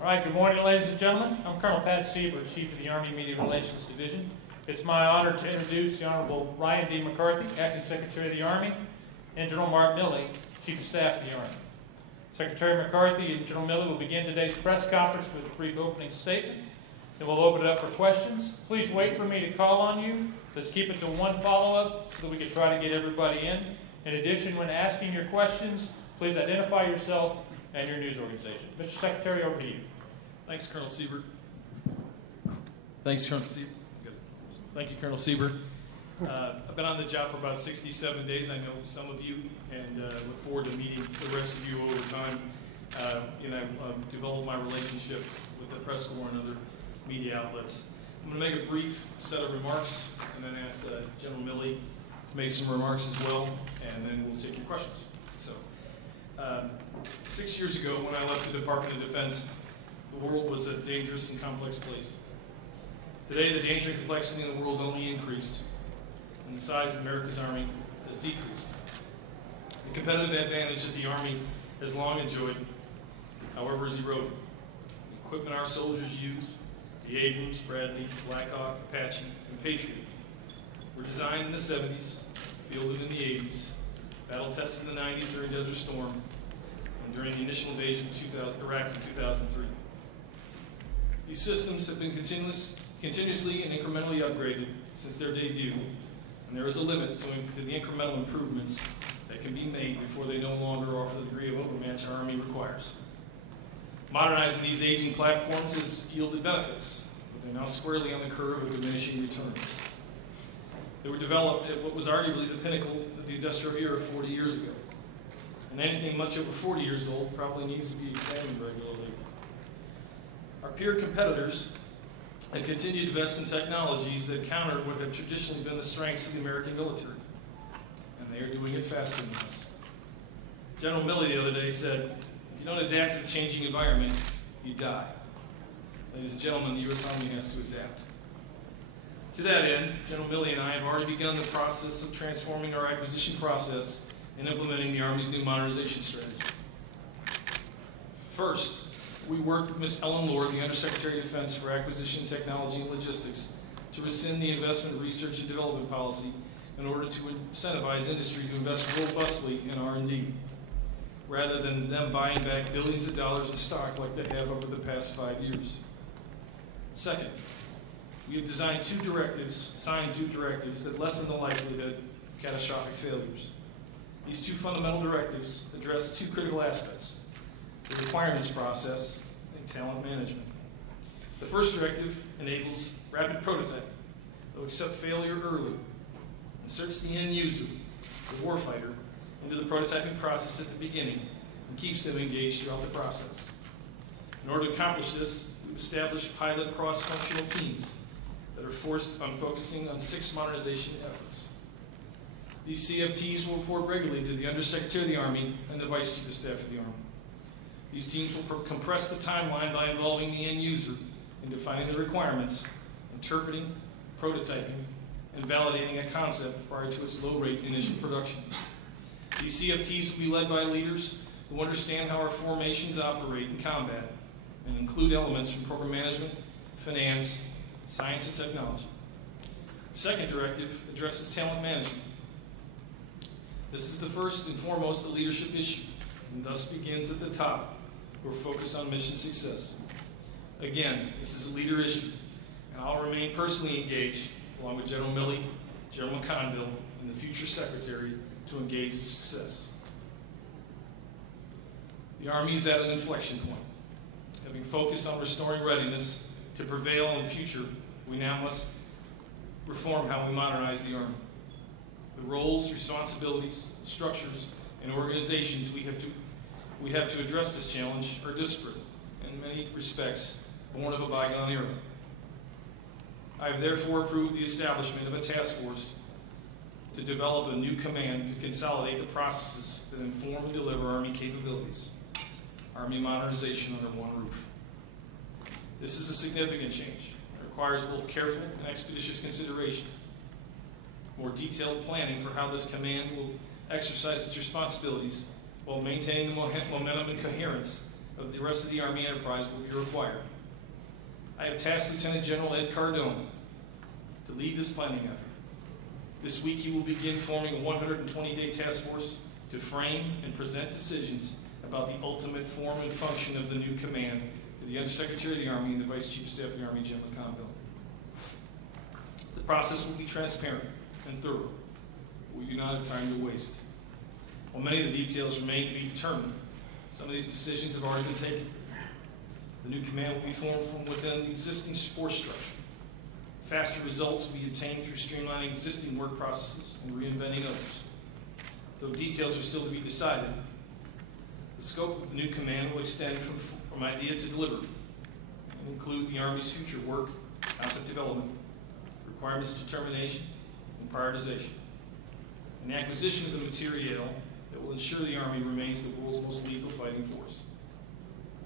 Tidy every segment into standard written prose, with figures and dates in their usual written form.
All right, good morning, ladies and gentlemen. I'm Colonel Pat Sieber, Chief of the Army Media Relations Division. It's my honor to introduce the Honorable Ryan D. McCarthy, Acting Secretary of the Army, and General Mark Milley, Chief of Staff of the Army. Secretary McCarthy and General Milley will begin today's press conference with a brief opening statement. Then we'll open it up for questions. Please wait for me to call on you. Let's keep it to one follow-up so that we can try to get everybody in. In addition, when asking your questions, please identify yourself and your news organization. Mr. Secretary, over to you. Thanks, Colonel Sieber. Thanks, Colonel Sieber. Good. Thank you, Colonel Sieber. I've been on the job for about 67 days. I know some of you, and look forward to meeting the rest of you over time. I've developed my relationship with the press corps and other media outlets. I'm going to make a brief set of remarks, and then ask General Milley to make some remarks as well, and then we'll take your questions. So, 6 years ago, when I left the Department of Defense, the world was a dangerous and complex place. Today, the danger and complexity in the world has only increased, and the size of America's Army has decreased. The competitive advantage that the Army has long enjoyed, however, is eroding. The equipment our soldiers use, the Abrams, Bradley, Black Hawk, Apache, and Patriot, were designed in the 70s, fielded in the 80s, battle-tested in the 90s during Desert Storm, and during the initial invasion of Iraq in 2003. These systems have been continuously and incrementally upgraded since their debut, and there is a limit to the incremental improvements that can be made before they no longer offer the degree of overmatch our Army requires. Modernizing these aging platforms has yielded benefits, but they're now squarely on the curve of diminishing returns. They were developed at what was arguably the pinnacle of the industrial era 40 years ago, and anything much over 40 years old probably needs to be examined regularly. Our peer competitors have continued to invest in technologies that counter what have traditionally been the strengths of the American military, and they are doing it faster than us. General Milley the other day said, if you don't adapt to the changing environment, you die. Ladies and gentlemen, the U.S. Army has to adapt. To that end, General Milley and I have already begun the process of transforming our acquisition process and implementing the Army's new modernization strategy. First, we worked with Ms. Ellen Lord, the Undersecretary of Defense for Acquisition, Technology, and Logistics, to rescind the investment, research, and development policy in order to incentivize industry to invest robustly in R&D, rather than them buying back billions of dollars in stock like they have over the past 5 years. Second, we have signed two directives that lessen the likelihood of catastrophic failures. These two fundamental directives address two critical aspects: the requirements process and talent management. The first directive enables rapid prototyping that will accept failure early, inserts the end user, the warfighter, into the prototyping process at the beginning, and keeps them engaged throughout the process. In order to accomplish this, we've established pilot cross-functional teams that are focusing on 6 modernization efforts. These CFTs will report regularly to the Undersecretary of the Army and the Vice Chief of Staff of the Army. These teams will compress the timeline by involving the end user in defining the requirements, interpreting, prototyping, and validating a concept prior to its low-rate initial production. These CFTs will be led by leaders who understand how our formations operate in combat and include elements from program management, finance, science, and technology. The second directive addresses talent management. This is the first and foremost a leadership issue, and thus begins at the top. We're focused on mission success. Again, this is a leader issue, and I'll remain personally engaged, along with General Milley, General McConville, and the future Secretary, to engage in success. The Army is at an inflection point. Having focused on restoring readiness to prevail in the future, we now must reform how we modernize the Army. The roles, responsibilities, structures, and organizations we have to address this challenge are disparate, and in many respects, born of a bygone era. I have therefore approved the establishment of a task force to develop a new command to consolidate the processes that inform and deliver Army capabilities, Army modernization under one roof. This is a significant change. It requires both careful and expeditious consideration, more detailed planning for how this command will exercise its responsibilities while maintaining the momentum and coherence of the rest of the Army enterprise will be required. I have tasked Lieutenant General Ed Cardone to lead this planning effort. This week he will begin forming a 120-day task force to frame and present decisions about the ultimate form and function of the new command to the Undersecretary of the Army and the Vice Chief of Staff of the Army, Jim McConville. The process will be transparent and thorough. We do not have time to waste. While many of the details remain to be determined, some of these decisions have already been taken. The new command will be formed from within the existing force structure. Faster results will be obtained through streamlining existing work processes and reinventing others. Though details are still to be decided, the scope of the new command will extend from idea to delivery and include the Army's future work, concept development, requirements determination, and prioritization, and the acquisition of the materiel that will ensure the Army remains the world's most lethal fighting force.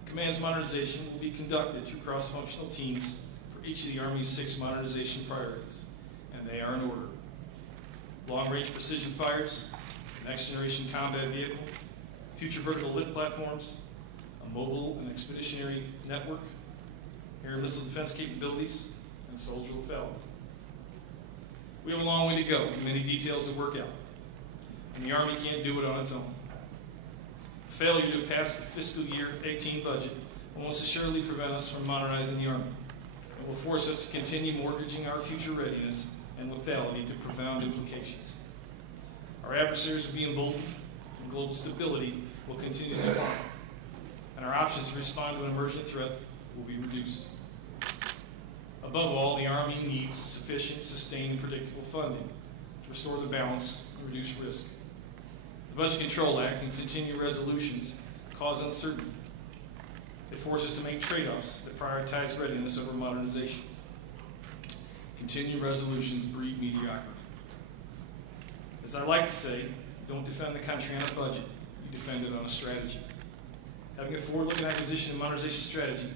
The command's modernization will be conducted through cross-functional teams for each of the Army's 6 modernization priorities, and they are in order: long-range precision fires, next-generation combat vehicle, future vertical lift platforms, a mobile and expeditionary network, air and missile defense capabilities, and soldier lethality. We have a long way to go and many details to work out, and the Army can't do it on its own. Failure to pass the fiscal year 18 budget will most assuredly prevent us from modernizing the Army. It will force us to continue mortgaging our future readiness and lethality to profound implications. Our adversaries will be emboldened, and global stability will continue to decline, and our options to respond to an emerging threat will be reduced. Above all, the Army needs sufficient, sustained, and predictable funding to restore the balance and reduce risk. The Budget Control Act and continuing resolutions cause uncertainty. It forces us to make trade-offs that prioritize readiness over modernization. Continuing resolutions breed mediocrity. As I like to say, don't defend the country on a budget, you defend it on a strategy. Having a forward-looking acquisition and modernization strategy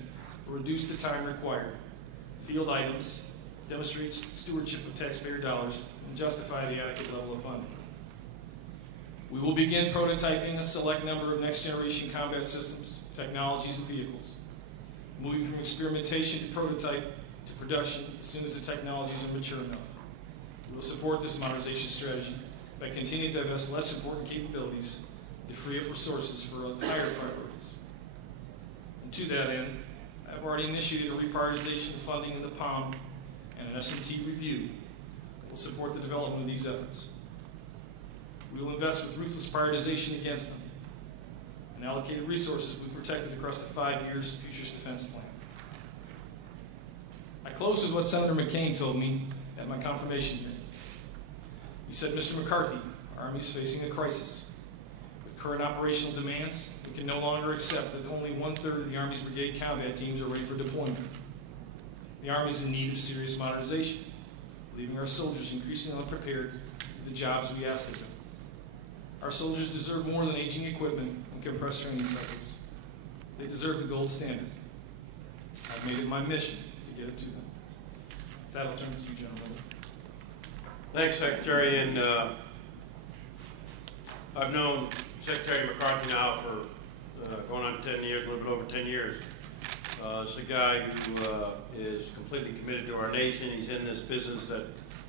will reduce the time required, field items, demonstrate stewardship of taxpayer dollars, and justify the adequate level of funding. We will begin prototyping a select number of next-generation combat systems, technologies, and vehicles, moving from experimentation to prototype to production as soon as the technologies are mature enough. We will support this modernization strategy by continuing to divest less important capabilities to free up resources for higher priorities. And to that end, I've already initiated a reprioritization of funding in the POM and an S&T review that will support the development of these efforts. We will invest with ruthless prioritization against them, and allocated resources will be protected across the 5 years Futures Defense Plan. I close with what Senator McCain told me at my confirmation hearing. He said, "Mr. McCarthy, our Army is facing a crisis. With current operational demands, we can no longer accept that only 1/3 of the Army's brigade combat teams are ready for deployment. The Army is in need of serious modernization, leaving our soldiers increasingly unprepared for the jobs we ask of them. Our soldiers deserve more than aging equipment and compressed training cycles. They deserve the gold standard. I've made it my mission to get it to them." With that, I'll turn it to you, General Milley. Thanks, Secretary. And I've known Secretary McCarthy now for going on 10 years, a little bit over 10 years. It's a guy who is completely committed to our nation. He's in this business that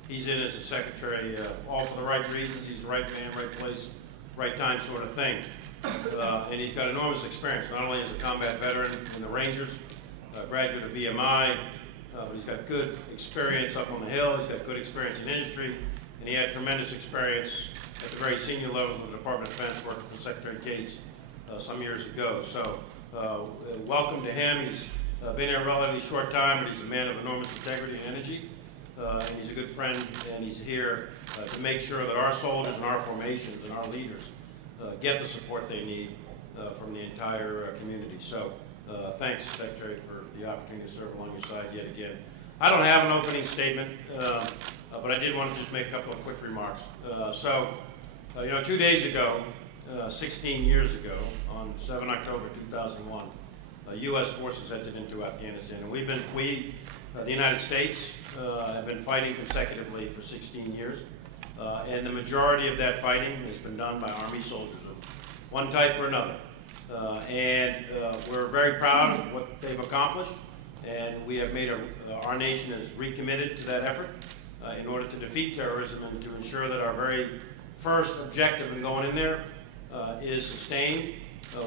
he's in as a secretary, all for the right reasons. He's the right man, right place, right time sort of thing. And he's got enormous experience, not only as a combat veteran in the Rangers, graduate of VMI, but he's got good experience up on the Hill. He's got good experience in industry, and he had tremendous experience at the very senior levels of the Department of Defense, working for Secretary Gates some years ago. So welcome to him. He's been here a relatively short time, but he's a man of enormous integrity and energy. And he's a good friend, and he's here to make sure that our soldiers and our formations and our leaders get the support they need from the entire community. So thanks, Secretary, for the opportunity to serve along your side yet again. I don't have an opening statement, but I did want to just make a couple of quick remarks. 2 days ago, 16 years ago, on 7 October 2001, U.S. forces entered into Afghanistan. And we, the United States, have been fighting consecutively for 16 years. And the majority of that fighting has been done by Army soldiers of one type or another. We're very proud of what they've accomplished, and we have made our nation is recommitted to that effort in order to defeat terrorism and to ensure that our very first objective in going in there is sustained,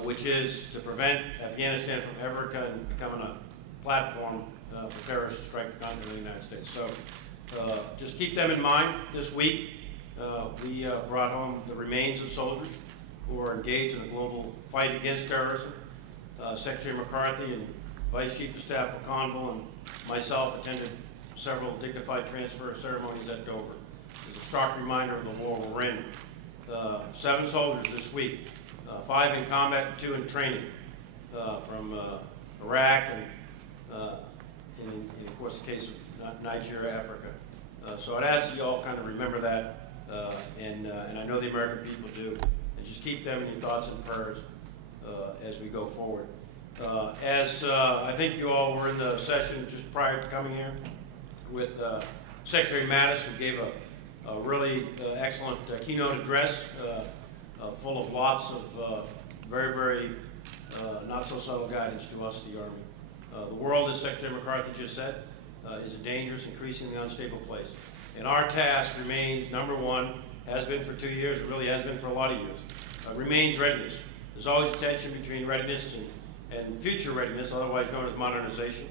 which is to prevent Afghanistan from ever becoming a platform for terrorists to strike the continent of the United States. So just keep them in mind. This week, we brought home the remains of soldiers who are engaged in the global fight against terrorism. Secretary McCarthy and Vice Chief of Staff McConville and myself attended several dignified transfer ceremonies at Dover. It's a stark reminder of the war we're in. 7 soldiers this week, 5 in combat and 2 in training from Iraq and, in of course, the case of Nigeria, Africa. So I'd ask that you all kind of remember that, and I know the American people do, and just keep them in your thoughts and prayers as we go forward. As I think you all were in the session just prior to coming here with Secretary Mattis, who gave a really excellent keynote address full of lots of very, very not so subtle guidance to us, the Army. The world, as Secretary McCarthy just said, is a dangerous, increasingly unstable place. And our task remains, number one, has been for 2 years, it really has been for a lot of years, remains readiness. There's always a tension between readiness and future readiness, otherwise known as modernization.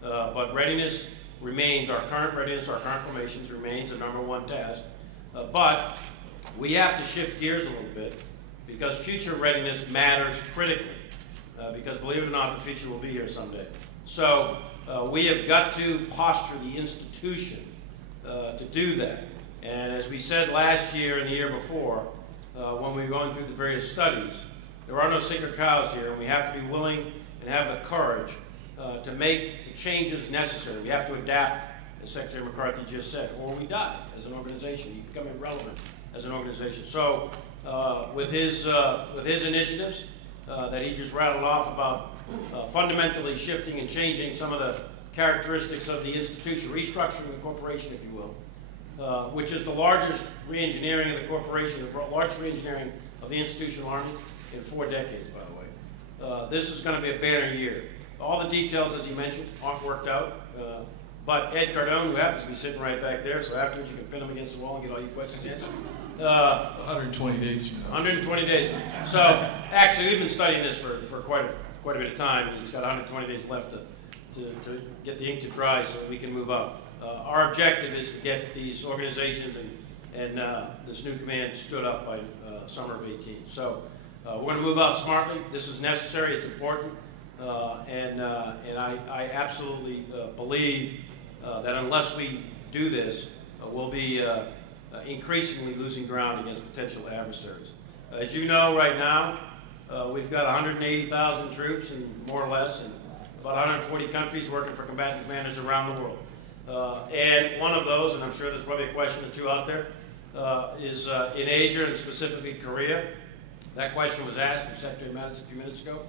But readiness remains, our current readiness, our current formations remains the number one task. But we have to shift gears a little bit because future readiness matters critically. Because believe it or not, the future will be here someday. So we have got to posture the institution to do that. And as we said last year and the year before, when we were going through the various studies, there are no sacred cows here, and we have to be willing and have the courage to make the changes necessary. We have to adapt, as Secretary McCarthy just said, or we die as an organization. You become irrelevant as an organization. So with his initiatives that he just rattled off about fundamentally shifting and changing some of the characteristics of the institution, restructuring the corporation, if you will, which is the largest re-engineering of the corporation, the largest re-engineering of the institutional Army in 4 decades, by the way. This is going to be a banner year. All the details, as he mentioned, aren't worked out. But Ed Cardone, who happens to be sitting right back there, so afterwards you can pin him against the wall and get all your questions answered. 120 days from now. 120 days. So actually, we've been studying this for quite a bit of time, and he's got 120 days left to get the ink to dry so that we can move up. Our objective is to get these organizations and this new command stood up by summer of 18. So we're going to move out smartly. This is necessary. It's important. And I absolutely believe that unless we do this, we'll be increasingly losing ground against potential adversaries. As you know, right now, we've got 180,000 troops, and more or less, in about 140 countries working for combatant commanders around the world. And one of those, and I'm sure there's probably a question or two out there, is in Asia, and specifically Korea. That question was asked of Secretary Mattis a few minutes ago.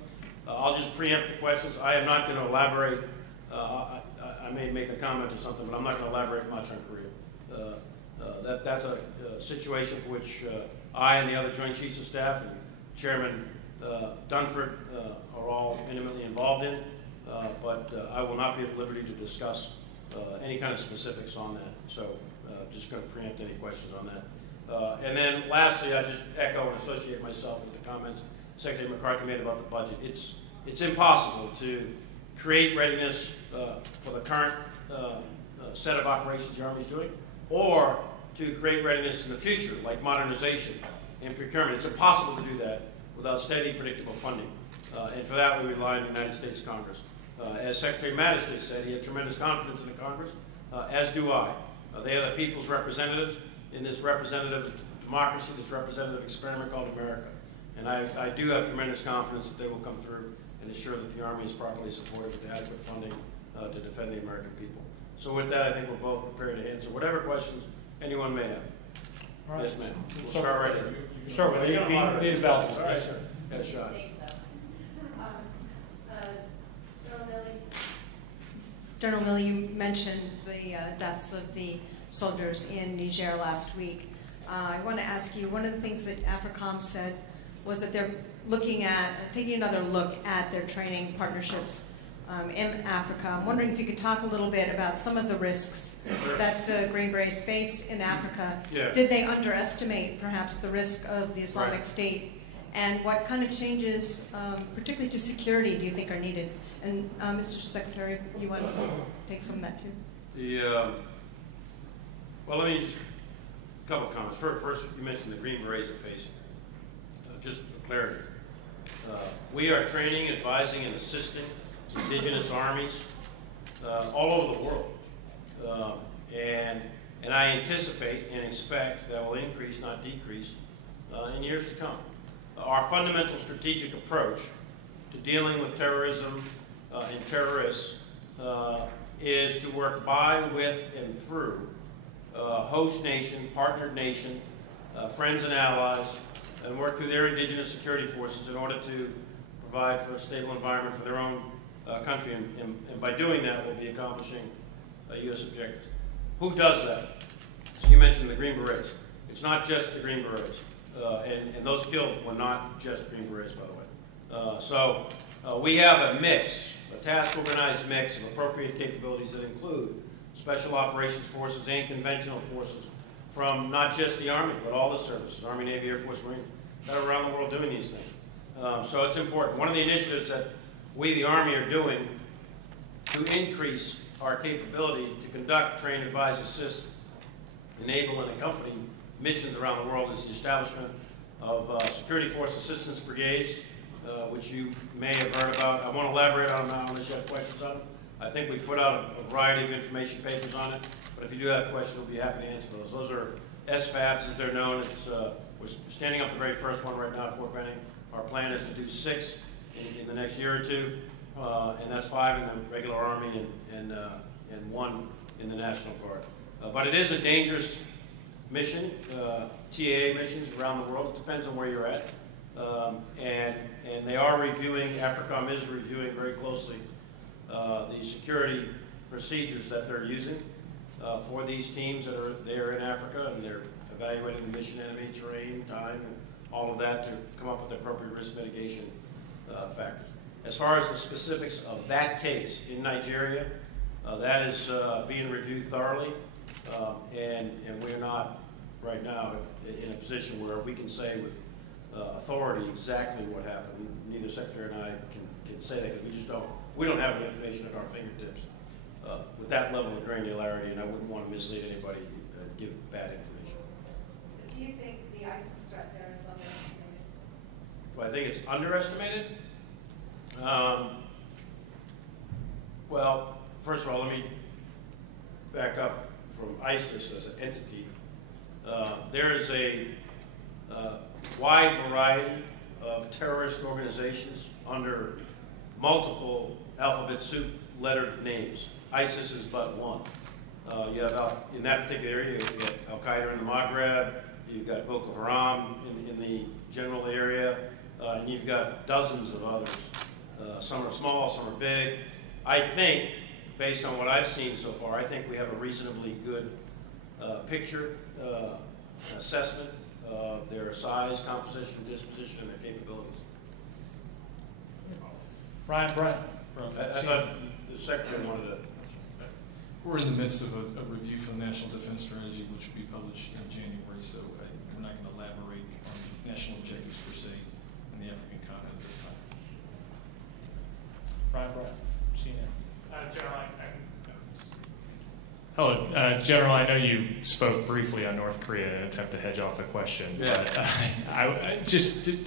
I'll just preempt the questions. I am not going to elaborate. I may make a comment or something, but I'm not going to elaborate much on Korea. That's a situation for which I and the other Joint Chiefs of Staff and Chairman Dunford are all intimately involved in, but I will not be at liberty to discuss any kind of specifics on that. So just going to preempt any questions on that. And then lastly, I just echo and associate myself with the comments Secretary McCarthy made about the budget. It's impossible to create readiness for the current set of operations the Army is doing, or to create readiness in the future, like modernization and procurement. It's impossible to do that without steady, predictable funding. And for that, we rely on the United States Congress. As Secretary Mattis just said, he had tremendous confidence in the Congress, as do I. They are the people's representatives in this representative democracy, this representative experiment called America. And I do have tremendous confidence that they will come through and ensure that the Army is properly supported with adequate funding to defend the American people. So with that, I think we're both prepared to answer whatever questions anyone may have. All right. Yes, ma'am. We'll start right here. You can start with the development. All right, sir. Got a shot. General Milley, you mentioned the deaths of the soldiers in Niger last week. I want to ask you, one of the things that AFRICOM said was that they're taking another look at their training partnerships in Africa. I'm wondering if you could talk a little bit about some of the risks that the Green Berets face in Africa. Yeah. Did they underestimate perhaps the risk of the Islamic State? And what kind of changes, particularly to security, do you think are needed? And Mr. Secretary, if you want to take some of that too. Well, let me just, a couple of comments. First, you mentioned the Green Berets are facing. Just for clarity, we are training, advising, and assisting indigenous armies all over the world. And I anticipate and expect that will increase, not decrease, in years to come. Our fundamental strategic approach to dealing with terrorism and terrorists is to work by, with, and through host nation, partnered nation, friends and allies, and work through their indigenous security forces in order to provide for a stable environment for their own country. And by doing that, we'll be accomplishing U.S. objectives. Who does that? So you mentioned the Green Berets. It's not just the Green Berets. And those killed were not just Green Berets, by the way. So we have a mix, a task-organized mix of appropriate capabilities that include special operations forces and conventional forces from not just the Army, but all the services, Army, Navy, Air Force, Marine, that are around the world doing these things. So it's important. One of the initiatives that we, the Army, are doing to increase our capability to conduct, train, advise, assist, enable, and accompany missions around the world is the establishment of Security Force Assistance Brigades, which you may have heard about. I won't elaborate on them now unless you have questions on them. I think we put out a variety of information papers on it, but if you do have questions, we'll be happy to answer those. Those are SFABs, as they're known. We're standing up the very first one right now at Fort Benning. Our plan is to do 6 in the next year or two, and that's 5 in the regular Army and 1 in the National Guard. But it is a dangerous mission, TAA missions around the world. It depends on where you're at. And they are reviewing, AFRICOM is reviewing very closely the security procedures that they're using for these teams that are there in Africa, and they're evaluating the mission, enemy, terrain, time, and all of that to come up with the appropriate risk mitigation factors. As far as the specifics of that case in Nigeria, that is being reviewed thoroughly, and we're not right now in a position where we can say with authority exactly what happened. Neither Secretary and I can say that because we don't have the information at our fingertips with that level of granularity, and I wouldn't want to mislead anybody, give bad information. Do you think the ISIS threat there is underestimated? Do I think it's underestimated? Well, first of all, let me back up from ISIS as an entity. There is a wide variety of terrorist organizations under multiple alphabet soup lettered names. ISIS is but one. You have, in that particular area, you've got Al-Qaeda in the Maghreb, you've got Boko Haram in the general area, and you've got dozens of others. Some are small, some are big. I think, based on what I've seen so far, I think we have a reasonably good picture, assessment of their size, composition, disposition, and their capabilities. Ryan Bryant. I thought the Secretary wanted to. We're in the midst of a review for the National Defense Strategy, which will be published in January, so we're not going to elaborate on national objectives per se in the African continent at this time. Ryan Bryant, CNN. General, Hello, General. I know you spoke briefly on North Korea in an attempt to hedge off the question, but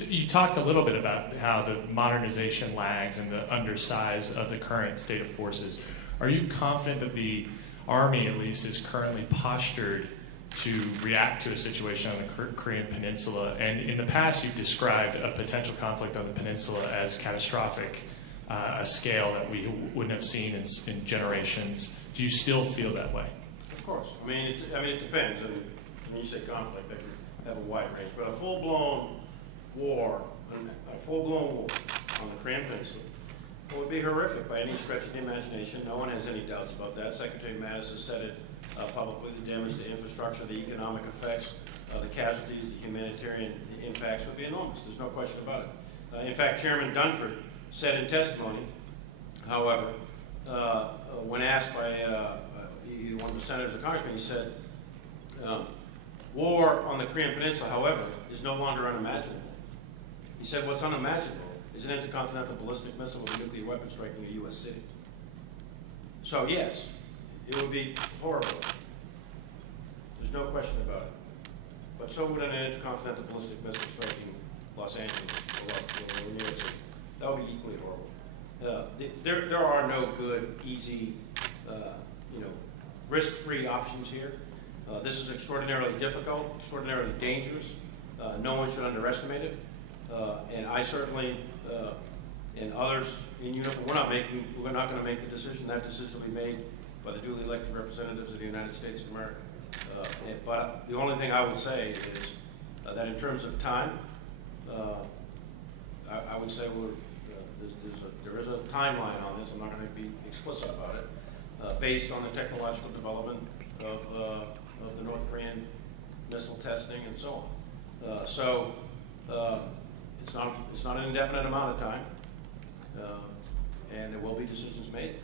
you talked a little bit about how the modernization lags and the undersize of the current state of forces. Are you confident that the Army, at least, is currently postured to react to a situation on the Korean Peninsula? And in the past, you've described a potential conflict on the peninsula as catastrophic, a scale that we wouldn't have seen in generations. Do you still feel that way? Of course. I mean, it depends. And when you say conflict, that can have a wide range. But a full-blown war on the Korean Peninsula would be horrific by any stretch of the imagination. No one has any doubts about that. Secretary Mattis has said it publicly. The damage to infrastructure, the economic effects, the casualties, the humanitarian impacts would be enormous. There's no question about it. In fact, Chairman Dunford said in testimony, however, when asked by one of the senators or congressmen, he said, war on the Korean Peninsula, however, is no longer unimaginable. He said what's unimaginable is an intercontinental ballistic missile with a nuclear weapon striking a U.S. city. So yes, it would be horrible. There's no question about it. But so would an intercontinental ballistic missile striking Los Angeles or New York City. That would be equally horrible. There are no good, easy, risk-free options here. This is extraordinarily difficult, extraordinarily dangerous. No one should underestimate it. And I certainly, and others in uniform, we're not going to make the decision. That decision will be made by the duly elected representatives of the United States of America. But the only thing I would say is that in terms of time, I would say there is a timeline on this. I'm not going to be explicit about it, based on the technological development of the North Korean missile testing and so on. It's not an indefinite amount of time, and there will be decisions made.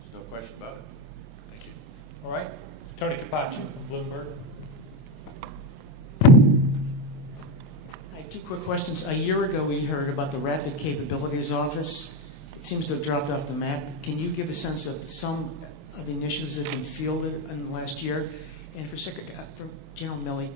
There's no question about it. Thank you. All right. Tony Capaccio from Bloomberg. Hi, two quick questions. A year ago, we heard about the Rapid Capabilities Office. It seems to have dropped off the map. Can you give a sense of some of the initiatives that have been fielded in the last year? And for General Milley,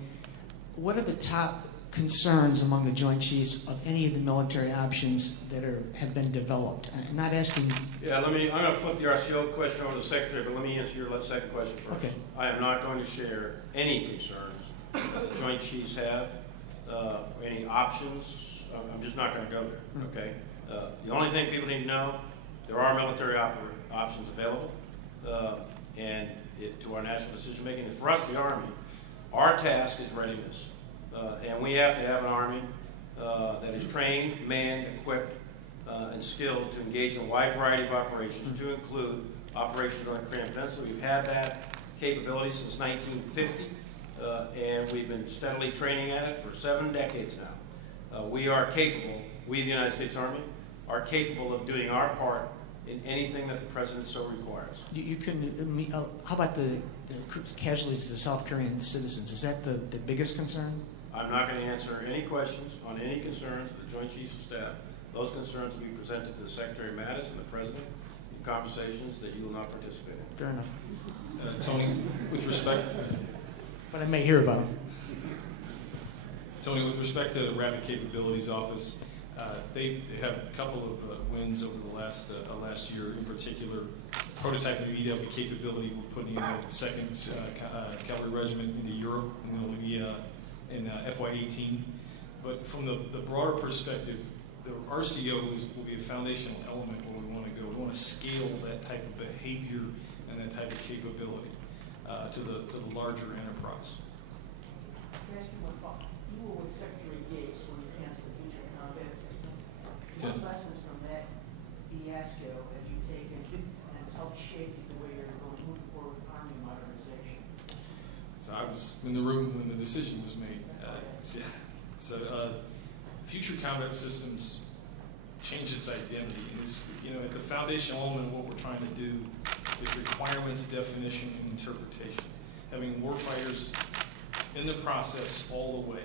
what are the top concerns among the Joint Chiefs of any of the military options that have been developed? I'm not asking. Yeah, I'm going to flip the RCO question over to the Secretary, but let me answer your second question first. Okay. I am not going to share any concerns that the Joint Chiefs have, any options. I'm just not going to go there, okay? The only thing people need to know, there are military options available, and to our national decision making. And for us, the Army, our task is readiness. And we have to have an Army that is trained, manned, equipped, and skilled to engage in a wide variety of operations, to include operations on the Korean Peninsula. We've had that capability since 1950, and we've been steadily training at it for 7 decades now. We are capable, we the United States Army, are capable of doing our part in anything that the President so requires. You can. How about the casualties of the South Korean citizens? Is that the biggest concern? I'm not going to answer any questions on any concerns of the Joint Chiefs of Staff. Those concerns will be presented to the Secretary Mattis and the President in conversations that you will not participate in. Fair enough. Tony, with respect. But I may hear about it. Tony, with respect to the Rapid Capabilities Office, they have a couple of wins over the last year. In particular, prototyping the EW capability. We're putting in the 2nd Cavalry Regiment into Europe, and it'll be in FY18. But from the broader perspective, the RCO will be a foundational element where we want to go. We want to scale that type of behavior and that type of capability to the larger enterprise. You were with Secretary Gates when you canceled the Future Combat System. Yes. What lessons from that fiasco have you taken and it's helped shape the way you're going moving forward with Army modernization? So I was in the room when the decision was made. Future Combat Systems changed its identity. And it's, at the foundational element of what we're trying to do is requirements, definition, and interpretation. Having warfighters in the process all the way.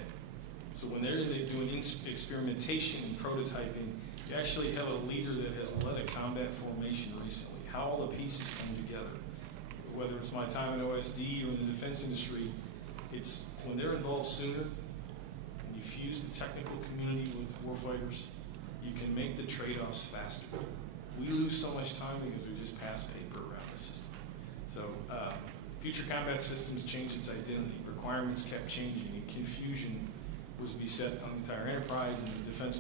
So when they're doing experimentation and prototyping, you actually have a leader that has led a combat formation recently. How all the pieces come together. Whether it's my time in OSD or in the defense industry, it's when they're involved sooner, and you fuse the technical community with warfighters, you can make the trade-offs faster. We lose so much time because we just pass paper around the system. So Future Combat Systems changed its identity. Requirements kept changing, and confusion was to be set on the entire enterprise and the defense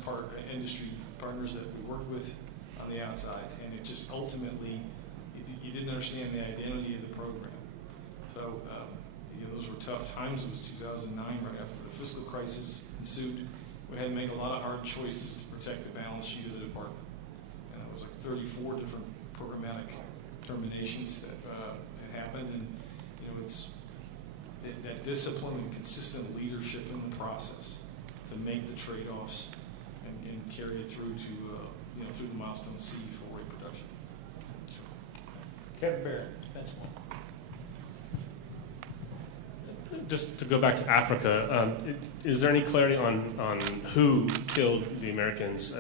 industry partners that we work with on the outside. And it just ultimately, you didn't understand the identity of the program. So those were tough times. It was 2009, right after the fiscal crisis ensued. We had to make a lot of hard choices to protect the balance sheet of the department. And it was like 34 different programmatic terminations that had happened. And it's that discipline and consistent leadership in the process to make the trade-offs and carry it through to through the milestone C for rate production. Kevin Barrett, that's one. Just to go back to Africa, is there any clarity on who killed the Americans?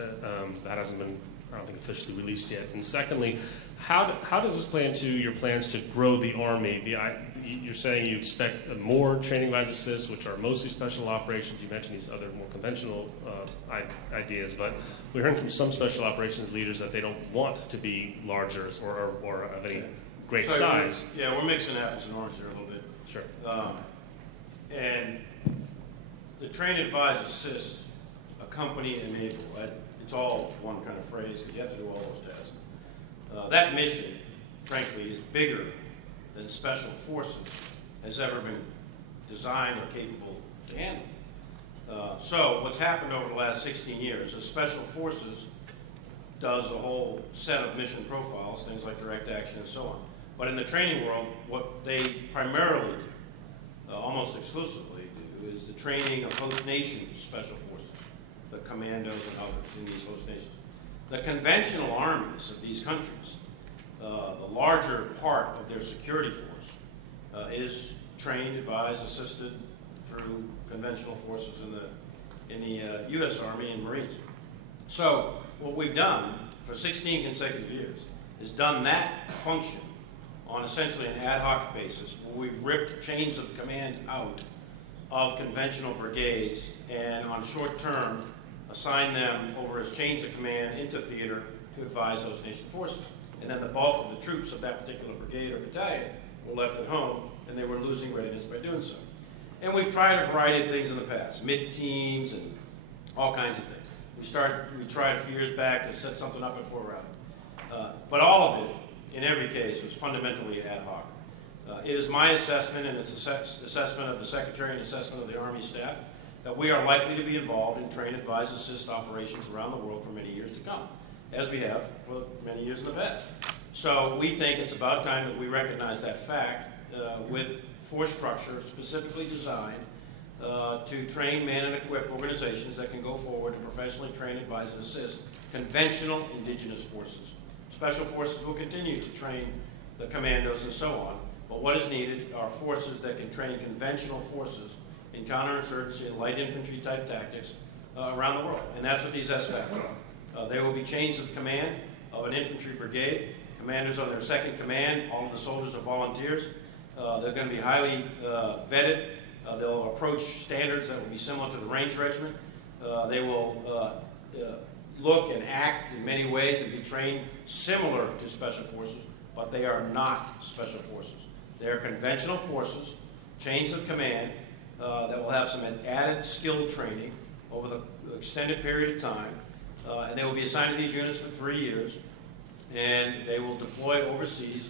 That hasn't been, I don't think, officially released yet. And secondly, how does this play into your plans to grow the Army? You're saying you expect more training advise assists, which are mostly special operations. You mentioned these other more conventional ideas, but we're hearing from some special operations leaders that they don't want to be larger or of any great size. Yeah, we're mixing apples and oranges here a little bit. Sure. And the train, advise, assist, accompany, enable, it's all one kind of phrase because you have to do all those tasks. That mission, frankly, is bigger than special forces has ever been designed or capable to handle. So what's happened over the last 16 years is special forces does a whole set of mission profiles, things like direct action and so on. But in the training world, what they primarily do, almost exclusively do, is the training of host nation special forces, the commandos and others in these host nations. The conventional armies of these countries, the larger part of their security force is trained, advised, assisted through conventional forces in the U.S. Army and Marines. So what we've done for 16 consecutive years is done that function on essentially an ad hoc basis, where we've ripped chains of command out of conventional brigades and on short term assign them over as chains of command into theater to advise those nation forces. And then the bulk of the troops of that particular brigade or battalion were left at home, and they were losing readiness by doing so. And we've tried a variety of things in the past, mid-teams and all kinds of things. We tried a few years back to set something up at Fort Riley. But all of it, in every case, was fundamentally ad hoc. It is my assessment, and it's assessment of the Secretary and assessment of the Army staff, that we are likely to be involved in train, advise, assist operations around the world for many years to come, as we have for many years in the past. So we think it's about time that we recognize that fact with force structure specifically designed to train, man, and equip organizations that can go forward and professionally train, advise, and assist conventional indigenous forces. Special forces will continue to train the commandos and so on, but what is needed are forces that can train conventional forces in counterinsurgency and light infantry type tactics around the world. And that's what these SFAPs are. They will be chains of command of an infantry brigade, commanders on their second command, all of the soldiers are volunteers. They're going to be highly vetted. They'll approach standards that will be similar to the Range Regiment. They will look and act in many ways and be trained similar to special forces, but they are not special forces. They are conventional forces, chains of command that will have some added skill training over the extended period of time, and they will be assigned to these units for 3 years, and they will deploy overseas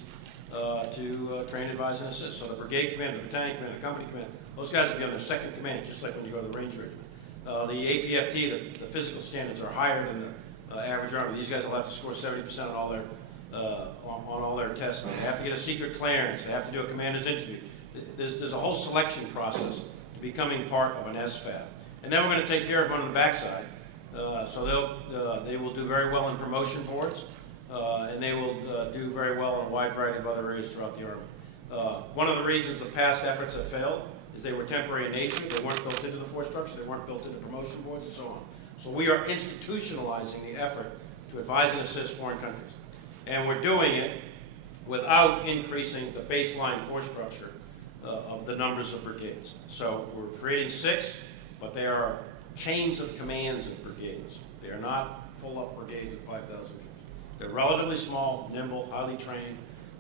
to train, advise, and assist. So the brigade commander, the battalion commander, the company commander, those guys will be on their second command, just like when you go to the Range Regiment. The APFT, the physical standards are higher than the average Army. These guys will have to score 70% on all their tests. They have to get a secret clearance. They have to do a commander's interview. There's a whole selection process to becoming part of an SFAP. And then we're going to take care of them on the backside. So they will do very well in promotion boards, and they will do very well in a wide variety of other areas throughout the Army. One of the reasons the past efforts have failed is they were temporary in nature. They weren't built into the force structure. They weren't built into promotion boards and so on. So we are institutionalizing the effort to advise and assist foreign countries. And we're doing it without increasing the baseline force structure of the numbers of brigades. So we're creating 6, but they are chains of commands of brigades. They are not full-up brigades of 5,000 troops. They're relatively small, nimble, highly trained,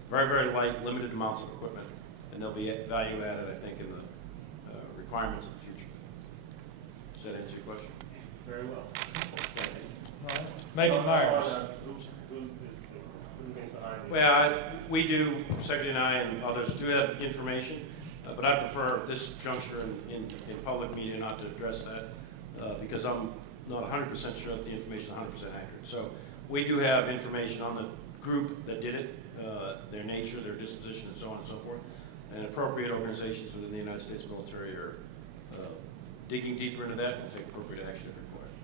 very, very light, limited amounts of equipment, and they'll be value added, I think, in the requirements of the future. Does that answer your question? Very well. Megan Myers. Well, we do, Secretary and I and others do have information, but I prefer at this juncture in public media not to address that because I'm not 100% sure that the information is 100% accurate. So we do have information on the group that did it, their nature, their disposition, and so on and so forth. And appropriate organizations within the United States military are digging deeper into that and will take appropriate action if required.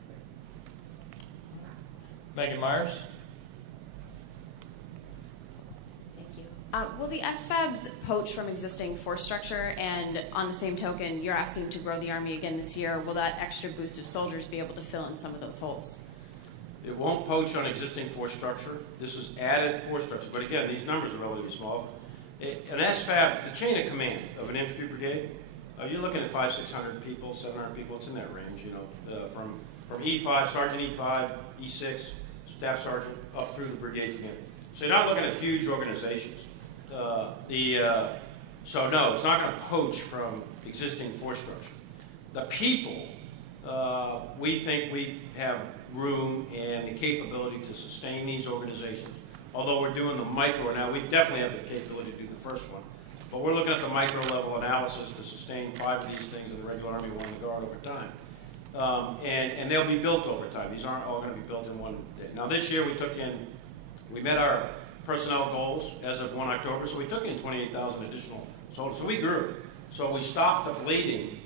Megan Myers. Thank you. Will the SFABs poach from existing force structure? And on the same token, you're asking to grow the Army again this year. Will that extra boost of soldiers be able to fill in some of those holes? It won't poach on existing force structure. This is added force structure. But again, these numbers are relatively small. An SFAB, the chain of command of an infantry brigade, you're looking at 500, 600 people, 700 people. It's in that range, you know, from E5, Sergeant E5, E6, Staff Sergeant, up through the brigade command. So you're not looking at huge organizations. So no, it's not going to poach from existing force structure. The people, we think we have room and the capability to sustain these organizations. Although we're doing the micro now, we definitely have the capability to do the first one. But we're looking at the micro level analysis to sustain 5 of these things in the regular Army on the Guard over time. And they'll be built over time. These aren't all going to be built in one day. Now this year we met our personnel goals as of 1 October, so we took in 28,000 additional soldiers. So we grew. So we stopped the bleeding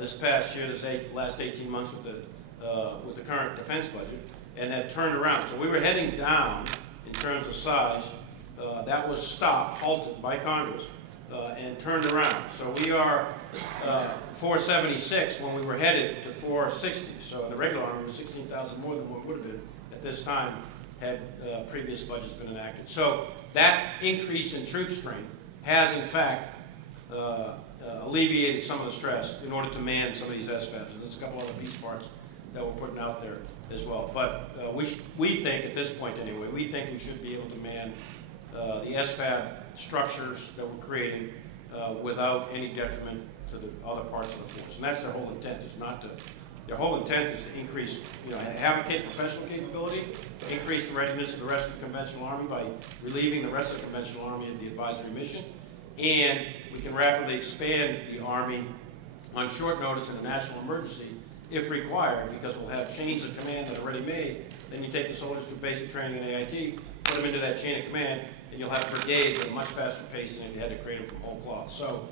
this past year, last 18 months with the current defense budget, and that turned around. So we were heading down in terms of size. That was stopped, halted by Congress, and turned around. So we are 476 when we were headed to 460. So in the regular Army, it was 16,000 more than what would have been at this time had previous budgets been enacted. So that increase in troop strength has, in fact, alleviated some of the stress in order to man some of these SFABs. And there's a couple other piece parts that we're putting out there as well. But we think, at this point anyway, we think we should be able to man the SFAB structures that we're creating without any detriment to the other parts of the force. And that's their whole intent, is not to, their whole intent is to increase, have a professional capability, to increase the readiness of the rest of the conventional Army by relieving the rest of the conventional Army of the advisory mission. And we can rapidly expand the Army on short notice in a national emergency if required, because we'll have chains of command that are already made. Then you take the soldiers through basic training and AIT, put them into that chain of command, and you'll have brigades at a much faster pace than if you had to create them from whole cloth. So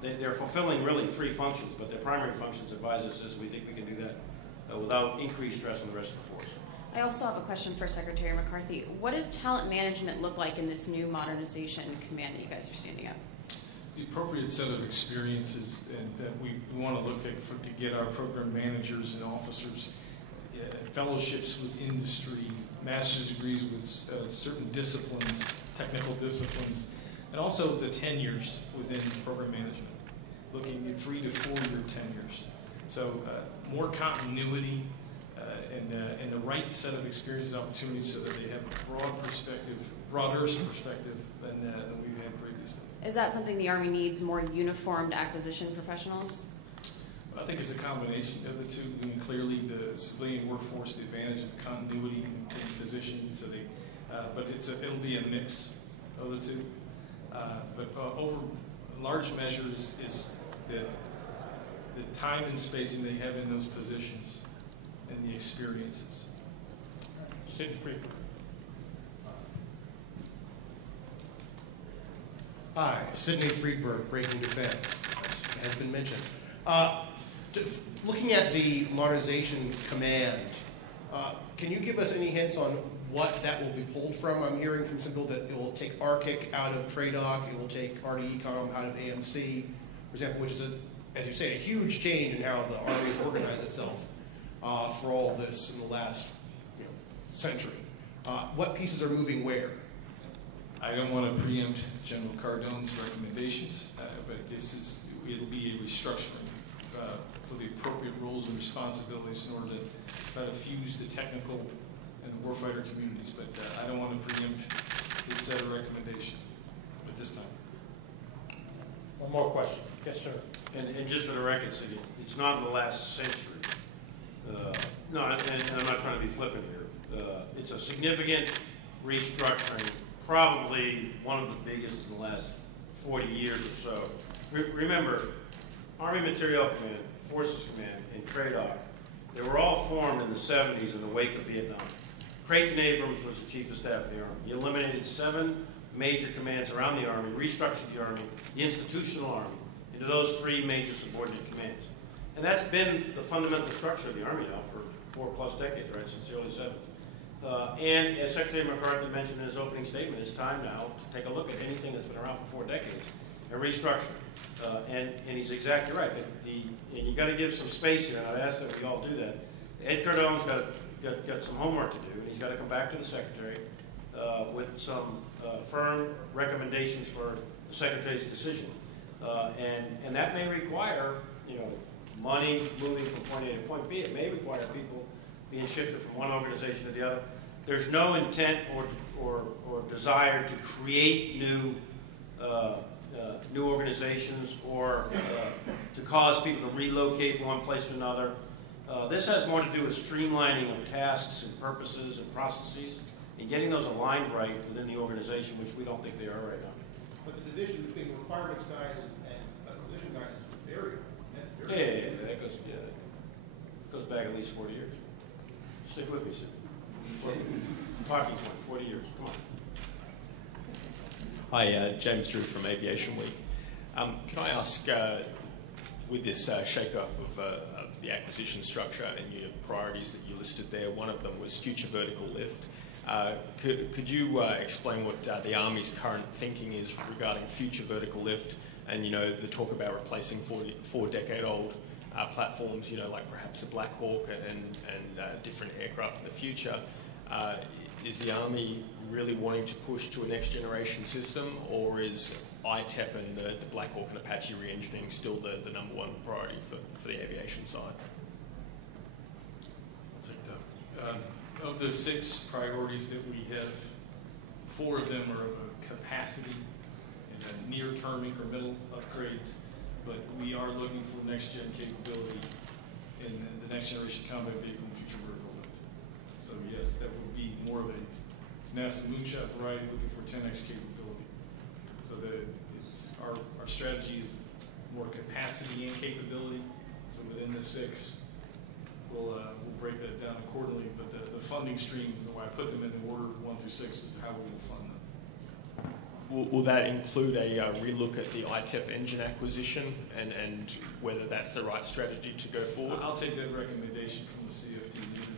they're fulfilling really 3 functions, but their primary functions, advisors says, we think we can do that without increased stress on the rest of the force. I also have a question for Secretary McCarthy. What does talent management look like in this new modernization command that you guys are standing up? The appropriate set of experiences that we want to look at to get our program managers and officers, fellowships with industry, master's degrees with certain disciplines, technical disciplines, and also the tenures within program management, looking at 3 to 4 year tenures. So more continuity and the right set of experiences and opportunities so that they have a broader perspective than we've had previously. Is that something the Army needs, more uniformed acquisition professionals? I think it's a combination of the two. I mean, clearly, the civilian workforce, the advantage of continuity in position, so but it'll be a mix of the two. But over large measure is the time and spacing they have in those positions and the experiences. Sidney Freeman. Hi, Sidney Friedberg, Breaking Defense, as has been mentioned. Looking at the modernization command, can you give us any hints on what that will be pulled from? I'm hearing from some people that it will take RCIC out of TRADOC, it will take RDECOM out of AMC, for example, which is, as you say, a huge change in how the Army has organized itself for all of this in the last century. What pieces are moving where? I don't want to preempt General Cardone's recommendations, but it'll be a restructuring for the appropriate roles and responsibilities in order to try to fuse the technical and the warfighter communities. But I don't want to preempt his set of recommendations at this time. One more question. Yes, sir. And just for the record, Sidney, it's not in the last century. No, and I'm not trying to be flippant here. It's a significant restructuring, probably one of the biggest in the last 40 years or so. Remember, Army Materiel Command, Forces Command, and TRADOC, they were all formed in the 70s in the wake of Vietnam. Creighton Abrams was the Chief of Staff of the Army. He eliminated 7 major commands around the Army, restructured the Army, the institutional Army, into those 3 major subordinate commands. And that's been the fundamental structure of the Army now for 4+ decades, right, since the early 70s. And as Secretary McCarthy mentioned in his opening statement, it's time now to take a look at anything that's been around for 4 decades and restructure. And he's exactly right. And you got to give some space here, and I'd ask that we all do that. Ed Cardone's got some homework to do, and he's got to come back to the Secretary with some firm recommendations for the Secretary's decision. And that may require, money moving from point A to point B. It may require people being shifted from one organization to the other. There's no intent or desire to create new organizations or to cause people to relocate from one place to another. This has more to do with streamlining of tasks and purposes and processes and getting those aligned right within the organization, which we don't think they are right now. But the division between requirements guys and acquisition guys is very. Yeah, that goes back at least 40 years. Stick with me, Sid. Talking point, 40 years. Come on. Hi, James Drew from Aviation Week. Can I ask, with this shake-up of the acquisition structure and your priorities that you listed there, one of them was future vertical lift. Could you explain what the Army's current thinking is regarding future vertical lift and, the talk about replacing 4-decade-old platforms, like perhaps the Black Hawk and different aircraft in the future? Is the Army really wanting to push to a next-generation system, or is ITEP and the Black Hawk and Apache re-engineering still the #1 priority for the aviation side? I'll take that. Of the 6 priorities that we have, 4 of them are of a capacity and near-term incremental upgrades, but we are looking for next-gen capability in the next-generation combat vehicle and future vertical lift. So yes, that would be more of a NASA moonshot variety, looking for 10x capability. So our strategy is more capacity and capability. So within the 6, we'll break that down accordingly. But the funding stream, the way I put them in the order 1 through 6, is how we will fund them. Will that include a relook at the ITEP engine acquisition and whether that's the right strategy to go forward? I'll take that recommendation from the CFT meeting,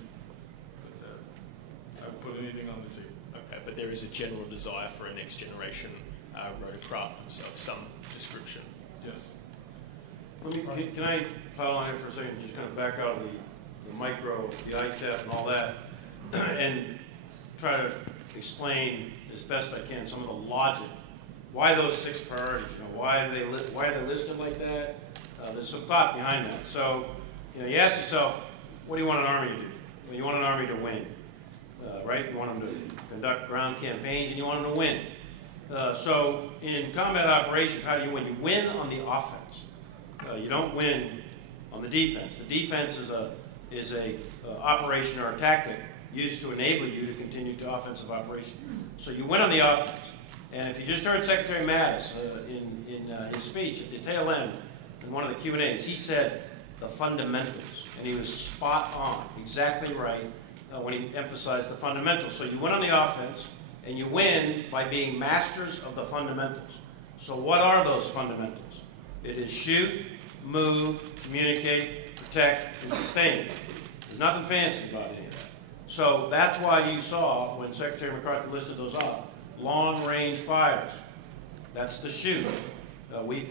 but I would put anything on the table. Okay, but there is a general desire for a next generation rotorcraft of some description. Yes. Can I pile on here for a second and just kind of back out of the micro, the ITEP and all that, and try to explain as best I can some of the logic. Why those 6 priorities? Why are they listed like that? There's some thought behind that. So, you ask yourself, what do you want an Army to do? Well, you want an Army to win, right? You want them to conduct ground campaigns, and you want them to win. So, in combat operations, how do you win? You win on the offense. You don't win on the defense. The defense is a operation or a tactic used to enable you to continue to offensive operation. So you win on the offense. And if you just heard Secretary Mattis in his speech at the tail end, in one of the Q&As, he said the fundamentals. And he was spot on, exactly right, when he emphasized the fundamentals. So you win on the offense, and you win by being masters of the fundamentals. So what are those fundamentals? It is shoot, move, communicate, protect, and sustain. There's nothing fancy about any of that. So that's why you saw, when Secretary McCarthy listed those off, long-range fires. That's the shoot. We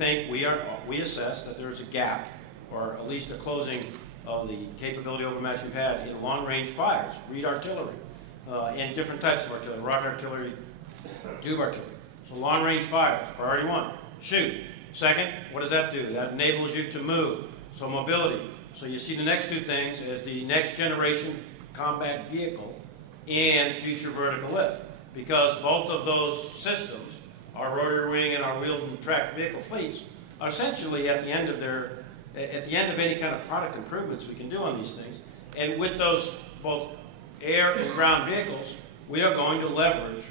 assess that there's a gap, or at least a closing of the capability overmatch we've had in long-range fires, read artillery, and different types of artillery, rocket artillery, tube artillery. So long-range fires, priority 1. Shoot. Second, what does that do? That enables you to move. So mobility. So you see the next 2 things as the next generation combat vehicle and future vertical lift, because both of those systems, our rotary wing and our wheeled and tracked vehicle fleets, are essentially at the end of any kind of product improvements we can do on these things. And with those both air and ground vehicles, we are going to leverage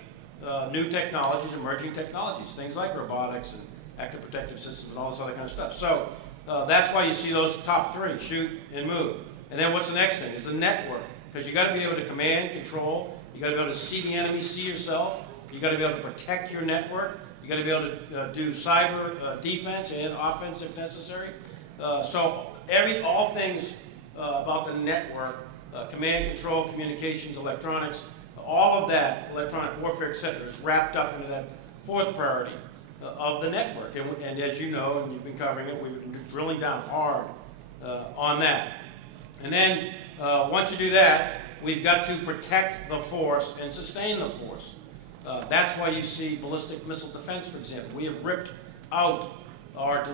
new technologies, emerging technologies, things like robotics and active protective systems and all this other kind of stuff. So that's why you see those top 3, shoot and move. And then what's the next thing? Is the network. Because you've got to be able to command, control, you've got to be able to see the enemy, see yourself, you've got to be able to protect your network, you've got to be able to do cyber defense and offense if necessary. So all things about the network command, control, communications, electronics, all of that, electronic warfare, etc., is wrapped up into that fourth priority of the network. And as you know, and you've been covering it, we've been drilling down hard on that. And then once you do that, we've got to protect the force and sustain the force. That's why you see ballistic missile defense, for example. We have ripped out our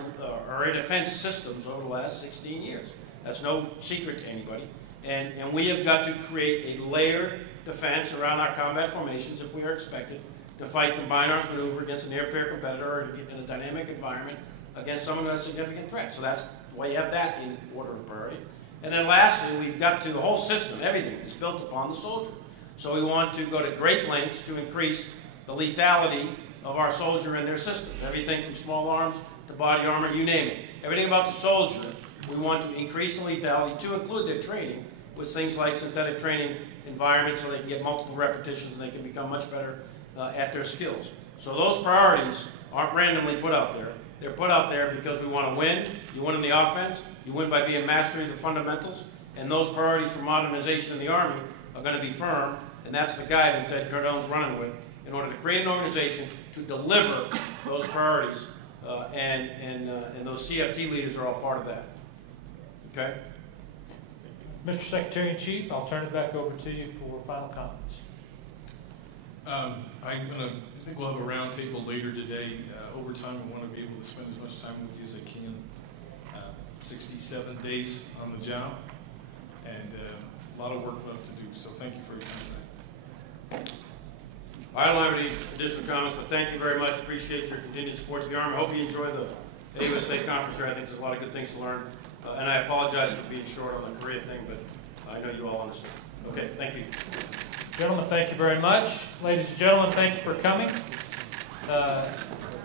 air defense systems over the last 16 years. That's no secret to anybody. And we have got to create a layered defense around our combat formations if we are expected to fight combined arms maneuver against an air-to-air competitor or in a dynamic environment against someone who has significant threat. So that's why you have that in order of priority. And then lastly, we've got to, the whole system, everything is built upon the soldier. So we want to go to great lengths to increase the lethality of our soldier and their systems. Everything from small arms to body armor, you name it. Everything about the soldier, we want to increase the lethality to include their training with things like synthetic training environments so they can get multiple repetitions and they can become much better at their skills. So those priorities aren't randomly put out there. They're put out there because we want to win. You win in the offense. You win by being mastery of the fundamentals. And those priorities for modernization in the Army are going to be firm. And that's the guidance that Cardone's running with in order to create an organization to deliver those priorities. And those CFT leaders are all part of that. Okay? Mr. Secretary-in-Chief, I'll turn it back over to you for final comments. I think we'll have a roundtable later today. Over time, I want to be able to spend as much time with you as I can. 67 days on the job, and a lot of work left to do. So thank you for your time today. I don't have any additional comments, but thank you very much. Appreciate your continued support of the Army. I hope you enjoy the AUSA conference here. I think there's a lot of good things to learn. And I apologize for being short on the Korea thing, but I know you all understand. Okay, thank you. Gentlemen, thank you very much. Ladies and gentlemen, thank you for coming.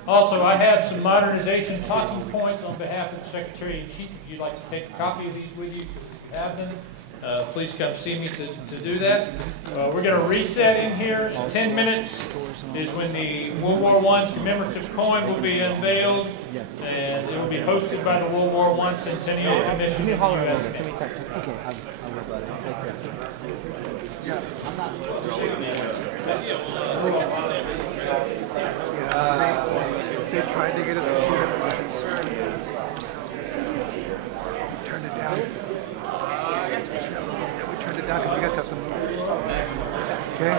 Also, I have some modernization talking points on behalf of the Secretary-in-Chief. If you'd like to take a copy of these with you, if you have them, please come see me to do that. We're going to reset in here. In 10 minutes is when the World War I commemorative coin will be unveiled, and it will be hosted by the World War I Centennial Commission of the U.S. They tried to get us to shoot it, but the concern is we turned it down. We turned it down because you guys have to move. Okay?